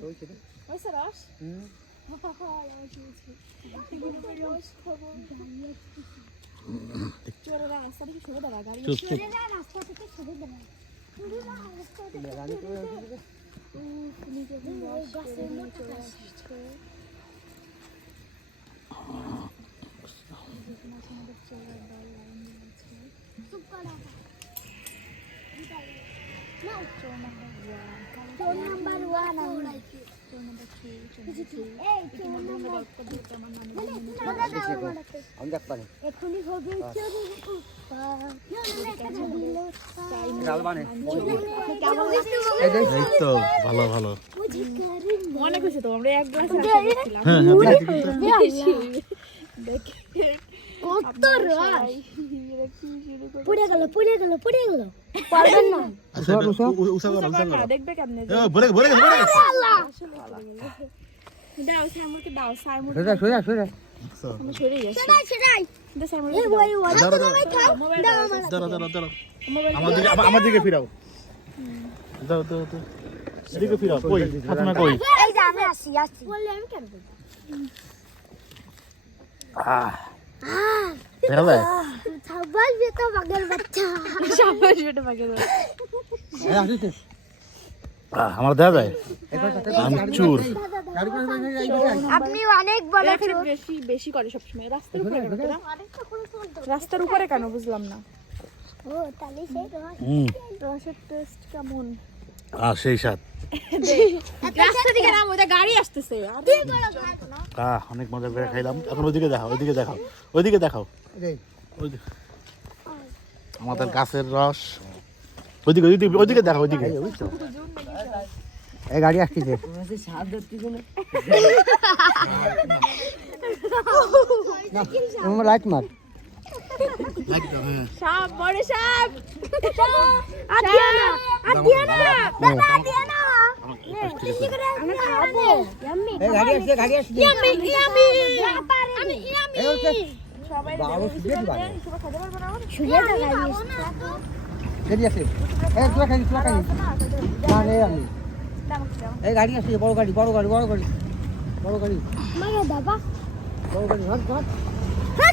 হয়েছে রে হয়েছে রস হুম। চোরেরা রাস্তা ভালো ভালো অনেক হয়েছে তো আমরা এক গ্লাস হ্যাঁ হ্যাঁ কত রস। পুড়ে গেল পুড়ে গেল পুড়ে গেল। পারবেন না। আচ্ছা উষা করো উষা করো। দেখবে কেমনে দাও সাইমুরকে দাও সাইমুর। সোজা সোজা সোজা। আমার দিকে ফিরাও দাও দাও। দাও এদিকে ফিরাও। কই? ফাতেমা কই? এই যে আমি আসি আসি বললে আমি কেন বলব? আহ। বাচ্চা। আমার দেখা যায় আমি চুর গাড়ি করে হয়েছে এই দিকে আয়। আপনি অনেক বড় বেশি বেশি করে সবসময়। রাস্তার উপরে কেন রাস্তার উপরে কেন? বুঝলাম না। ও তাহলে সেই রসের টেস্ট কেমন? আহ সেই সাথ রাস্তা দিকে নাম ওটা গাড়ি আসতেছে। আহ অনেক মজা করে খাইলাম। এখন ওইদিকে দেখাও ওইদিকে দেখাও। ওইদিকে দেখাও। আমাদের গাছের রস। ওইদিকে ওইদিকে ওইদিকে দেখাও ওইদিকে। এই গাড়ি আসতেছে লাইট মার। সাপ বড় সাপ। গাড়ি আসছে আমি বাবা না গাড়ি? এই গাড়ি আসছে বড় গাড়ি বড় গাড়ি বড় গাড়ি বড় গাড়ি। বড় গাড়ি হ্যাঁ